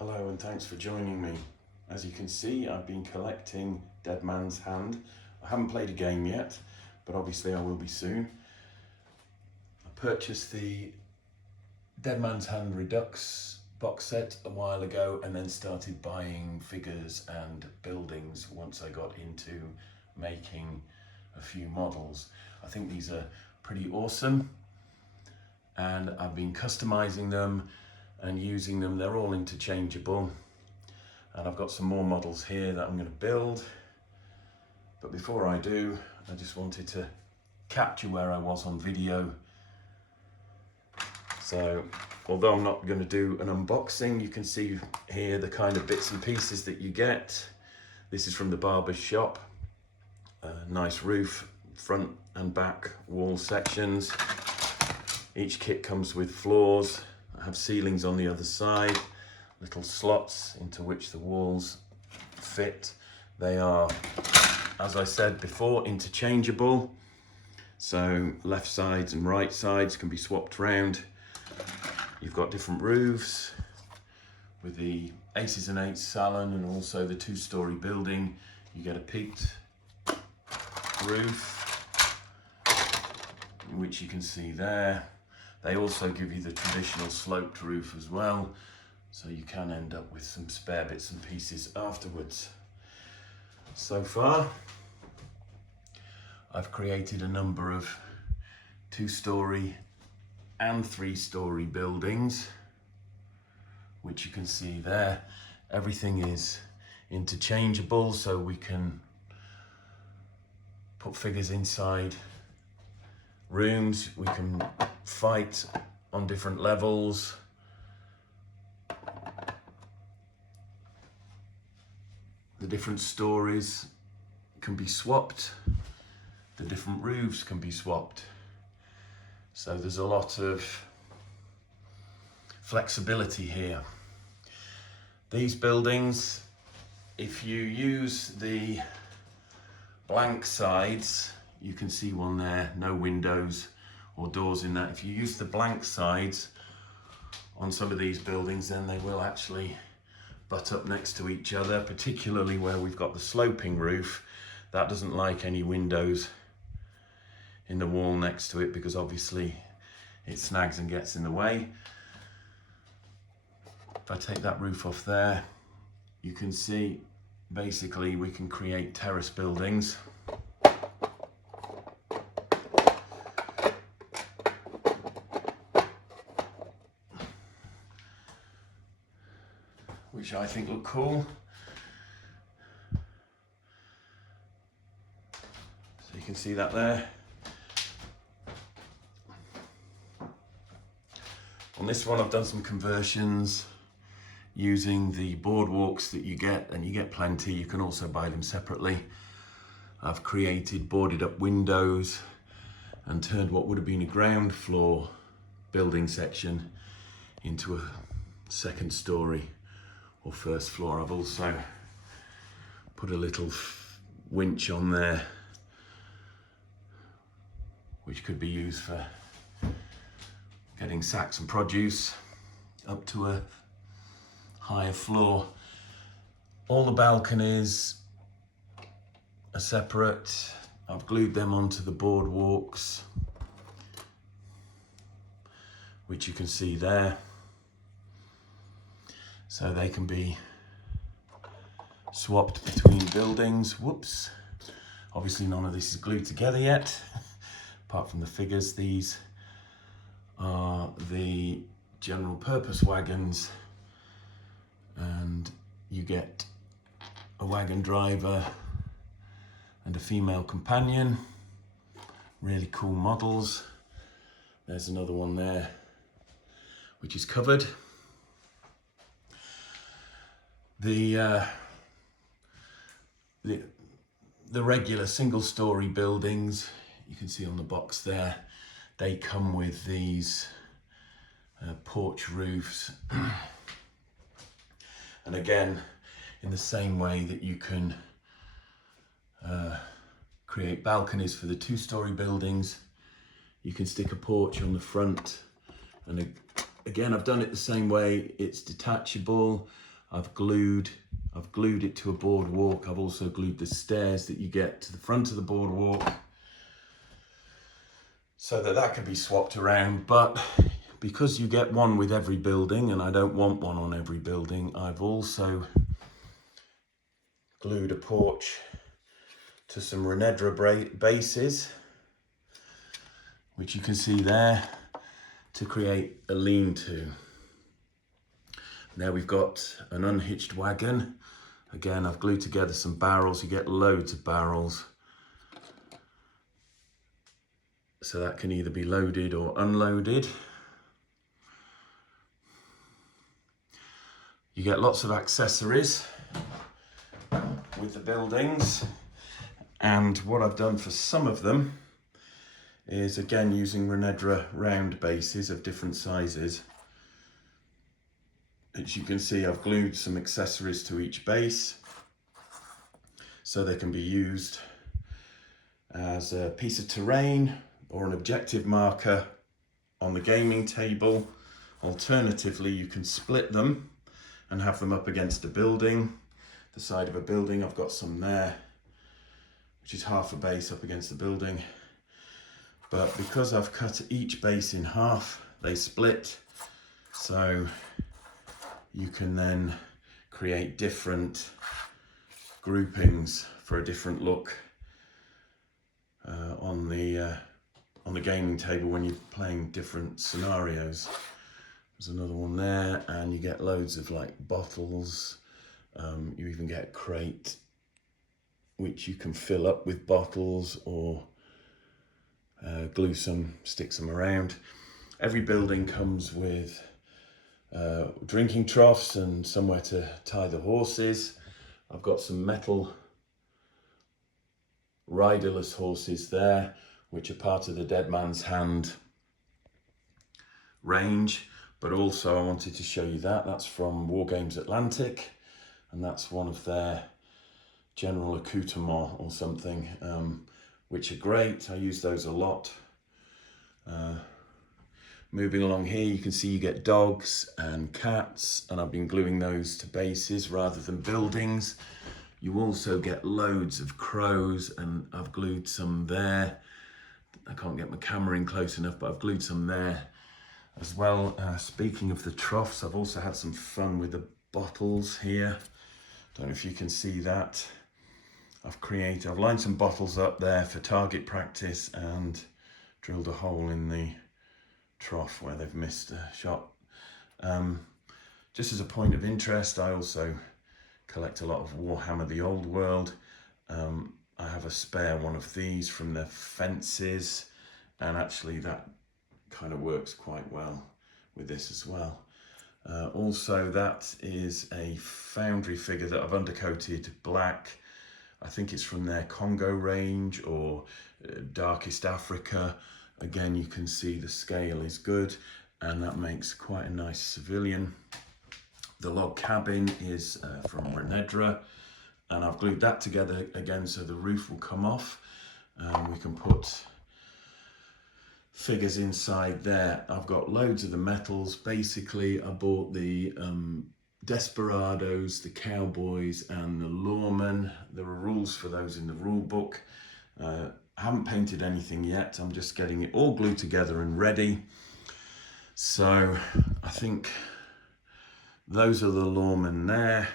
Hello and thanks for joining me. As you can see, I've been collecting Dead Man's Hand. I haven't played a game yet, but obviously I will be soon. I purchased the Dead Man's Hand Redux box set a while ago and then started buying figures and buildings once I got into making a few models. I think these are pretty awesome and I've been customizing them and using them. They're all interchangeable, and I've got some more models here that I'm going to build. But before I do, I just wanted to capture where I was on video. So although I'm not going to do an unboxing, you can see here the kind of bits and pieces that you get. This is from the barber's shop. Nice roof, front and back wall sections. Each kit comes with floors. I have ceilings on the other side, little slots into which the walls fit. They are, as I said before, interchangeable. So left sides and right sides can be swapped round. You've got different roofs with the Aces and Eights salon and also the two-storey building. You get a peaked roof, which you can see there. They also give you the traditional sloped roof as well, so you can end up with some spare bits and pieces afterwards. So far, I've created a number of two-storey and three-storey buildings, which you can see there. Everything is interchangeable, so we can put figures inside rooms, we can fight on different levels. The different stories can be swapped, the different roofs can be swapped. So there's a lot of flexibility here. These buildings, if you use the blank sides, you can see one there, no windows or doors in that. If you use the blank sides on some of these buildings, then they will actually butt up next to each other, particularly where we've got the sloping roof. That doesn't like any windows in the wall next to it because obviously it snags and gets in the way. If I take that roof off there, you can see basically we can create terrace buildings. Which I think look cool. So you can see that there. On this one I've done some conversions using the Boardwalks that you get, and you get plenty. You can also buy them separately. I've created boarded up windows and turned what would have been a ground floor building section into a second story or first floor. I've also put a little winch on there which could be used for getting sacks and produce up to a higher floor. All the balconies are separate. I've glued them onto the boardwalks, which you can see there. So they can be swapped between buildings. Whoops. Obviously none of this is glued together yet, apart from the figures. These are the general purpose wagons, and you get a wagon driver and a female companion. Really cool models. There's another one there, which is covered. The regular single-story buildings, you can see on the box there, they come with these porch roofs. And again, in the same way that you can create balconies for the two-story buildings, you can stick a porch on the front. And again, I've done it the same way. It's detachable. I've glued it to a boardwalk. I've also glued the stairs that you get to the front of the boardwalk so that can be swapped around. But because you get one with every building, and I don't want one on every building, I've also glued a porch to some Renedra bases, which you can see there, to create a lean-to. Now we've got an unhitched wagon. Again, I've glued together some barrels. You get loads of barrels. So that can either be loaded or unloaded. You get lots of accessories with the buildings. And what I've done for some of them is, again, using Renedra round bases of different sizes. As you can see, I've glued some accessories to each base so they can be used as a piece of terrain or an objective marker on the gaming table. Alternatively, you can split them and have them up against a building, the side of a building. I've got some there, which is half a base up against the building. But because I've cut each base in half, they split. So you can then create different groupings for a different look on the gaming table when you're playing different scenarios. There's another one there, and you get loads of like bottles. You even get a crate which you can fill up with bottles or glue some, stick some around. Every building comes with drinking troughs and somewhere to tie the horses. I've got some metal riderless horses there, which are part of the Dead Man's Hand range. But also I wanted to show you that's from War Games Atlantic, and that's one of their general accoutrements or something, which are great. I use those a lot. Moving along here, you can see you get dogs and cats, and I've been gluing those to bases rather than buildings. You also get loads of crows, and I've glued some there. I can't get my camera in close enough, but I've glued some there as well. Speaking of the troughs, I've also had some fun with the bottles here. Don't know if you can see that. I've lined some bottles up there for target practice and drilled a hole in the trough where they've missed a shot. Just as a point of interest, I also collect a lot of Warhammer the Old World. I have a spare one of these from the fences, and actually that kind of works quite well with this as well. Also, that is a Foundry figure that I've undercoated black. I think it's from their Congo range or Darkest Africa. Again, you can see the scale is good, and that makes quite a nice civilian. The log cabin is from Renedra, and I've glued that together again so the roof will come off. We can put figures inside there. I've got loads of the metals. Basically, I bought the Desperados, the Cowboys, and the Lawmen. There are rules for those in the rule book. I haven't painted anything yet. I'm just getting it all glued together and ready. So I think those are the Lawmen there.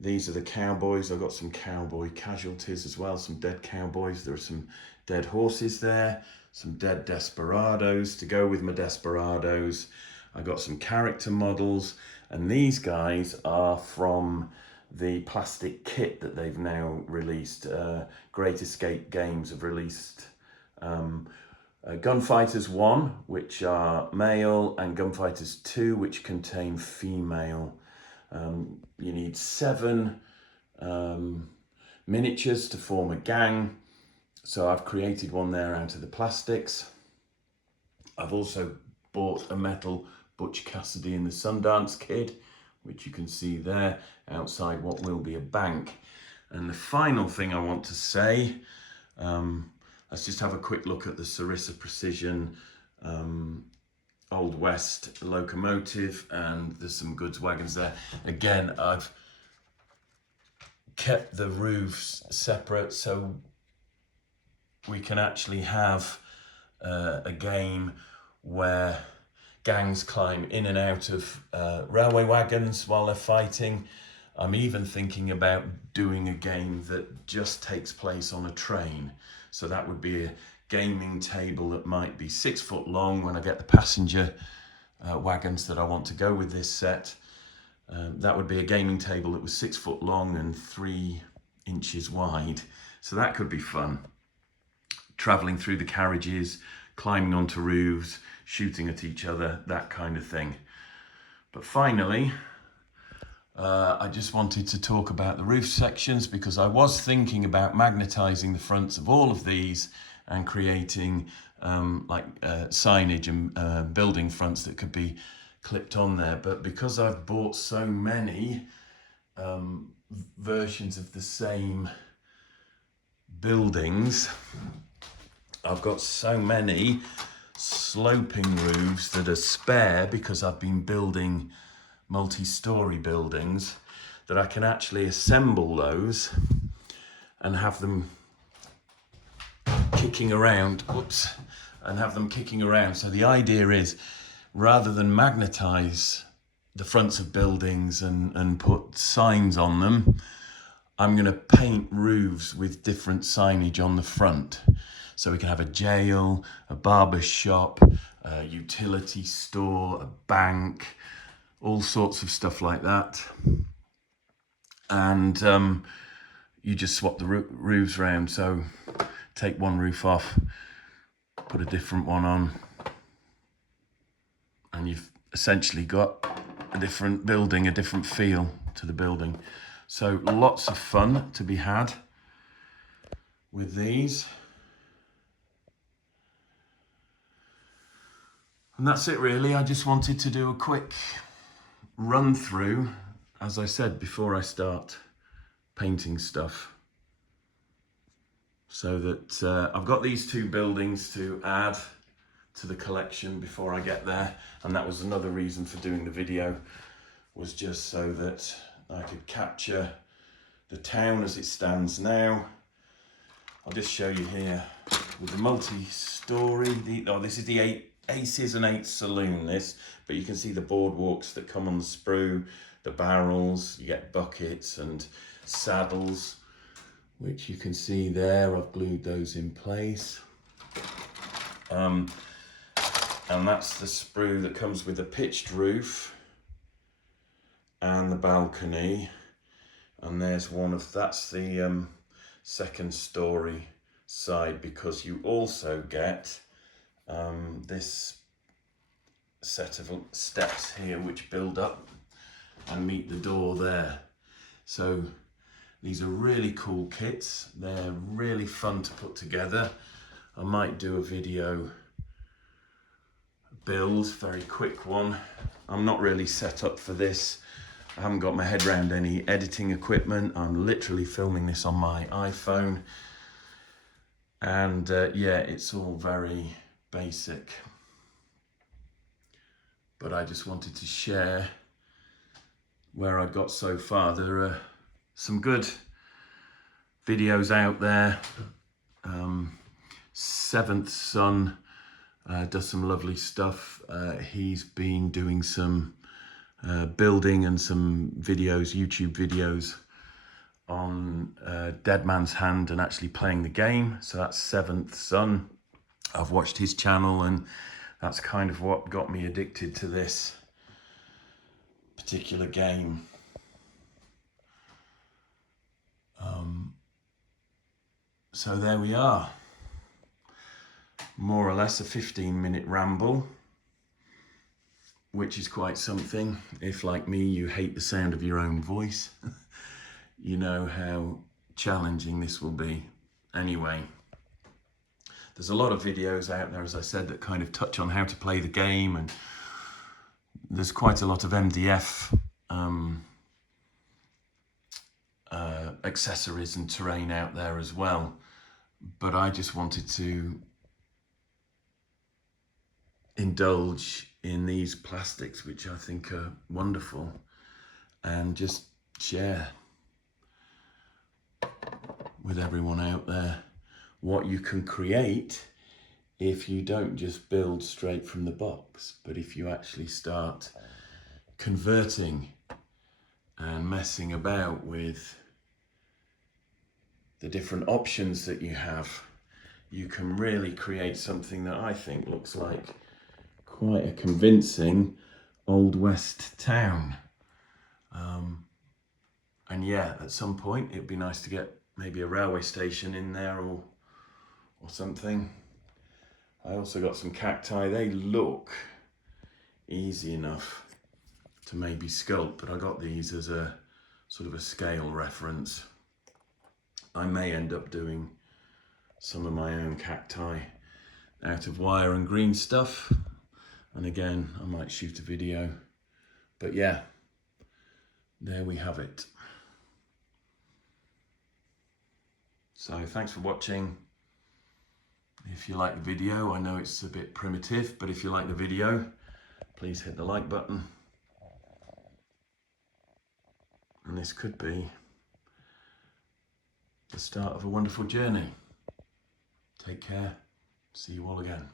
These are the Cowboys. I've got some cowboy casualties as well, some dead cowboys. There are some dead horses there, some dead Desperados to go with my Desperados. I got some character models, and these guys are from the plastic kit that they've now released. Great Escape Games have released Gunfighters 1, which are male, and Gunfighters 2, which contain female. You need 7 miniatures to form a gang. So I've created one there out of the plastics. I've also bought a metal Butch Cassidy and the Sundance Kid, which you can see there outside what will be a bank. And the final thing I want to say, let's just have a quick look at the Sarissa Precision Old West locomotive, and there's some goods wagons there. Again, I've kept the roofs separate so we can actually have a game where gangs climb in and out of railway wagons while they're fighting. I'm even thinking about doing a game that just takes place on a train. So that would be a gaming table that might be 6 foot long when I get the passenger wagons that I want to go with this set. That would be a gaming table that was 6 foot long and 3 inches wide. So that could be fun. Traveling through the carriages, climbing onto roofs, shooting at each other, that kind of thing. But finally, I just wanted to talk about the roof sections, because I was thinking about magnetizing the fronts of all of these and creating signage and building fronts that could be clipped on there. But because I've bought so many versions of the same buildings, I've got so many sloping roofs that are spare, because I've been building multi-story buildings, that I can actually assemble those and have them kicking around. So the idea is, rather than magnetize the fronts of buildings and put signs on them, I'm going to paint roofs with different signage on the front. So we can have a jail, a barber shop, a utility store, a bank, all sorts of stuff like that. And you just swap the roofs around. So take one roof off, put a different one on, and you've essentially got a different building, a different feel to the building. So lots of fun to be had with these. And that's it really. I just wanted to do a quick run through, as I said, before I start painting stuff. So that I've got these 2 buildings to add to the collection before I get there. And that was another reason for doing the video, was just so that I could capture the town as it stands now. I'll just show you here with the multi-story. This is the 8 Aces and 8 saloon, this, but you can see the boardwalks that come on the sprue, the barrels, you get buckets and saddles, which you can see there. I've glued those in place. And that's the sprue that comes with the pitched roof and the balcony. And there's that's the second story side, because you also get this set of steps here which build up and meet the door there. So these are really cool kits. They're really fun to put together. I might do a video build, very quick one. I'm not really set up for this. I haven't got my head around any editing equipment. I'm literally filming this on my iPhone. And yeah, it's all very basic. But I just wanted to share where I got so far. There are some good videos out there. Seventh Son does some lovely stuff. He's been doing some building and some videos, YouTube videos on Dead Man's Hand and actually playing the game. So that's Seventh Son. I've watched his channel, and that's kind of what got me addicted to this particular game. So there we are. More or less a 15-minute ramble, which is quite something. If, like me, you hate the sound of your own voice, you know how challenging this will be. Anyway, there's a lot of videos out there, as I said, that kind of touch on how to play the game, and there's quite a lot of MDF accessories and terrain out there as well. But I just wanted to indulge in these plastics, which I think are wonderful, and just share with everyone out there what you can create if you don't just build straight from the box, but if you actually start converting and messing about with the different options that you have, you can really create something that I think looks like quite a convincing Old West town. And yeah, at some point it'd be nice to get maybe a railway station in there or something. I also got some cacti. They look easy enough to maybe sculpt, but I got these as a sort of a scale reference. I may end up doing some of my own cacti out of wire and green stuff. And again, I might shoot a video. But yeah, there we have it. So thanks for watching. If you like the video, I know it's a bit primitive, but if you like the video, please hit the like button. And this could be the start of a wonderful journey. Take care. See you all again.